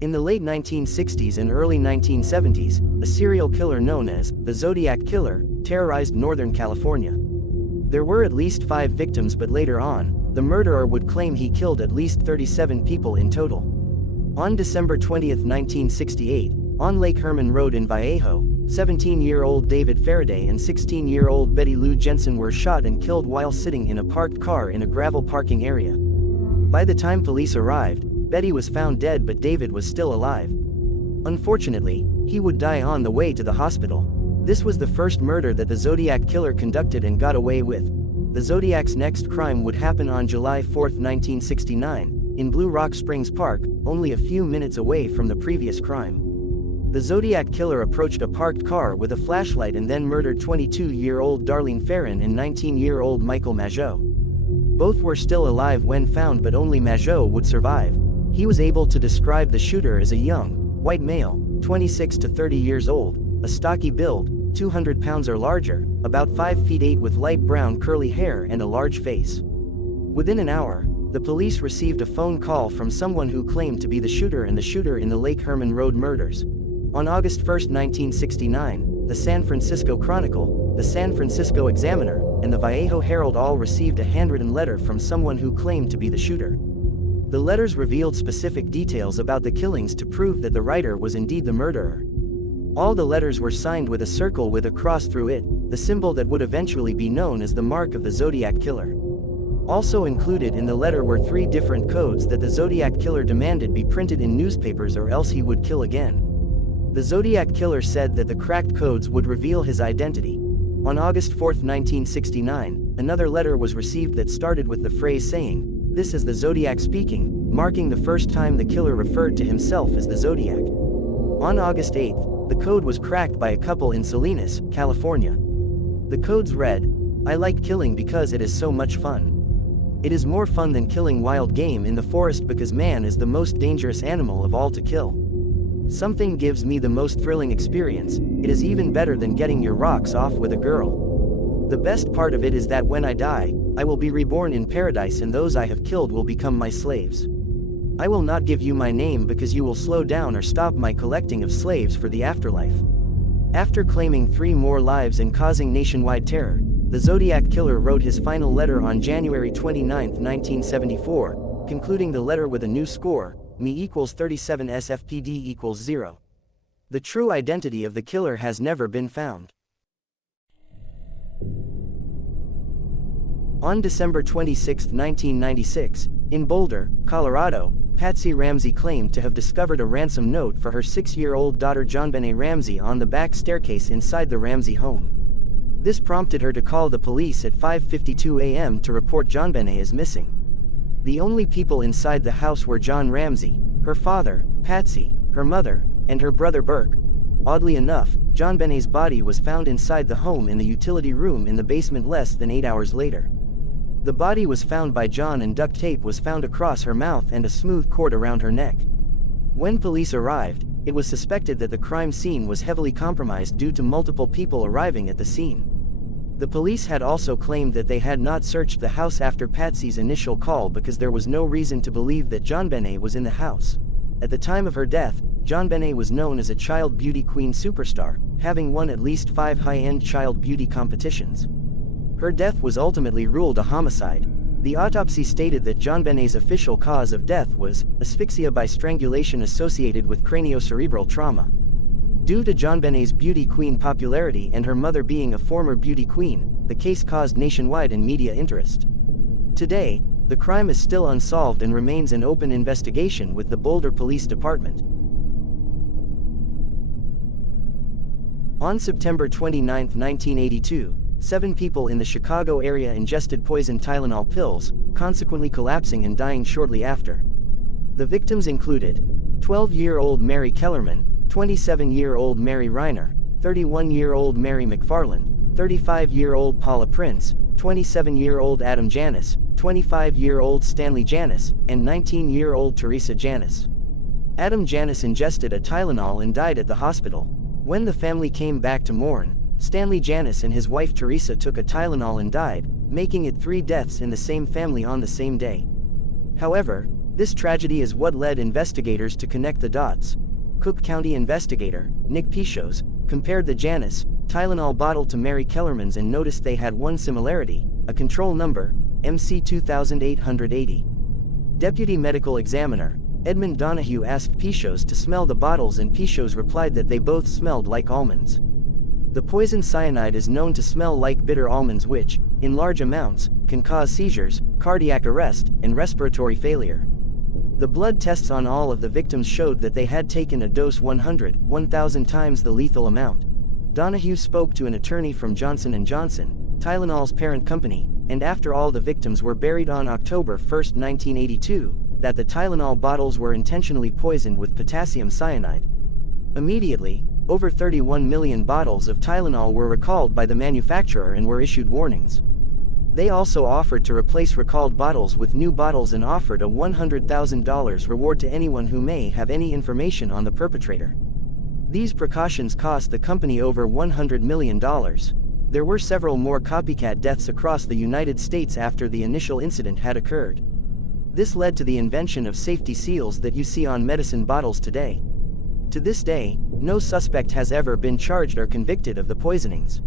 In the late 1960s and early 1970s, a serial killer known as the Zodiac Killer terrorized Northern California. There were at least 5 victims, but later on, the murderer would claim he killed at least 37 people in total. On December 20, 1968, on Lake Herman Road in Vallejo, 17-year-old David Faraday and 16-year-old Betty Lou Jensen were shot and killed while sitting in a parked car in a gravel parking area. By the time police arrived, Betty was found dead, but David was still alive. Unfortunately, he would die on the way to the hospital. This was the first murder that the Zodiac Killer conducted and got away with. The Zodiac's next crime would happen on July 4, 1969, in Blue Rock Springs Park, only a few minutes away from the previous crime. The Zodiac Killer approached a parked car with a flashlight and then murdered 22-year-old Darlene Ferrin and 19-year-old Michael Mageau. Both were still alive when found, but only Mageau would survive. He was able to describe the shooter as a young, white male, 26 to 30 years old, a stocky build, 200 pounds or larger, about 5 feet 8 with light brown curly hair and a large face. Within an hour, the police received a phone call from someone who claimed to be the shooter and the shooter in the Lake Herman Road murders. On August 1, 1969, the San Francisco Chronicle, the San Francisco Examiner, and the Vallejo Herald all received a handwritten letter from someone who claimed to be the shooter. The letters revealed specific details about the killings to prove that the writer was indeed the murderer. All the letters were signed with a circle with a cross through it, the symbol that would eventually be known as the mark of the Zodiac Killer. Also included in the letter were 3 different codes that the Zodiac Killer demanded be printed in newspapers or else he would kill again. The Zodiac Killer said that the cracked codes would reveal his identity. On August 4, 1969, another letter was received that started with the phrase saying, "This is the Zodiac speaking," marking the first time the killer referred to himself as the Zodiac. On August 8, the code was cracked by a couple in Salinas, California. The codes read, "I like killing because it is so much fun. It is more fun than killing wild game in the forest because man is the most dangerous animal of all to kill. Something gives me the most thrilling experience, it is even better than getting your rocks off with a girl. The best part of it is that when I die, I will be reborn in paradise and those I have killed will become my slaves. I will not give you my name because you will slow down or stop my collecting of slaves for the afterlife." After claiming 3 more lives and causing nationwide terror, the Zodiac Killer wrote his final letter on January 29, 1974, concluding the letter with a new score, Me equals 37 SFPD equals 0. The true identity of the killer has never been found. On December 26, 1996, in Boulder, Colorado, Patsy Ramsey claimed to have discovered a ransom note for her 6-year-old daughter JonBenét Ramsey on the back staircase inside the Ramsey home. This prompted her to call the police at 5:52 a.m. to report JonBenét as missing. The only people inside the house were John Ramsey, her father, Patsy, her mother, and her brother Burke. Oddly enough, JonBenét's body was found inside the home in the utility room in the basement less than 8 hours later. The body was found by John and duct tape was found across her mouth and a smooth cord around her neck. When police arrived, it was suspected that the crime scene was heavily compromised due to multiple people arriving at the scene. The police had also claimed that they had not searched the house after Patsy's initial call because there was no reason to believe that JonBenét was in the house. At the time of her death, JonBenét was known as a child beauty queen superstar, having won at least 5 high-end child beauty competitions. Her death was ultimately ruled a homicide. The autopsy stated that JonBenét's official cause of death was asphyxia by strangulation associated with craniocerebral trauma. Due to JonBenét's beauty queen popularity and her mother being a former beauty queen, the case caused nationwide and media interest. Today, the crime is still unsolved and remains an open investigation with the Boulder Police Department. On September 29, 1982, 7 people in the Chicago area ingested poison Tylenol pills, consequently collapsing and dying shortly after. The victims included 12-year-old Mary Kellerman, 27-year-old Mary Reiner, 31-year-old Mary McFarland, 35-year-old Paula Prince, 27-year-old Adam Janis, 25-year-old Stanley Janis, and 19-year-old Teresa Janis. Adam Janis ingested a Tylenol and died at the hospital. When the family came back to mourn, Stanley Janis and his wife Teresa took a Tylenol and died, making it 3 deaths in the same family on the same day. However, This tragedy is what led investigators to connect the dots. Cook County investigator, Nick Pichos, compared the Janus Tylenol bottle to Mary Kellerman's and noticed they had one similarity, a control number, MC 2880. Deputy Medical Examiner, Edmund Donahue asked Pichos to smell the bottles and Pichos replied that they both smelled like almonds. The poison cyanide is known to smell like bitter almonds which, in large amounts, can cause seizures, cardiac arrest, and respiratory failure. The blood tests on all of the victims showed that they had taken a dose 1,000 times the lethal amount. Donahue spoke to an attorney from Johnson & Johnson, Tylenol's parent company, and after all the victims were buried on October 1, 1982, that the Tylenol bottles were intentionally poisoned with potassium cyanide. Immediately, over 31 million bottles of Tylenol were recalled by the manufacturer and were issued warnings. They also offered to replace recalled bottles with new bottles and offered a $100,000 reward to anyone who may have any information on the perpetrator. These precautions cost the company over $100 million. There were several more copycat deaths across the United States after the initial incident had occurred. This led to the invention of safety seals that you see on medicine bottles today. To this day, no suspect has ever been charged or convicted of the poisonings.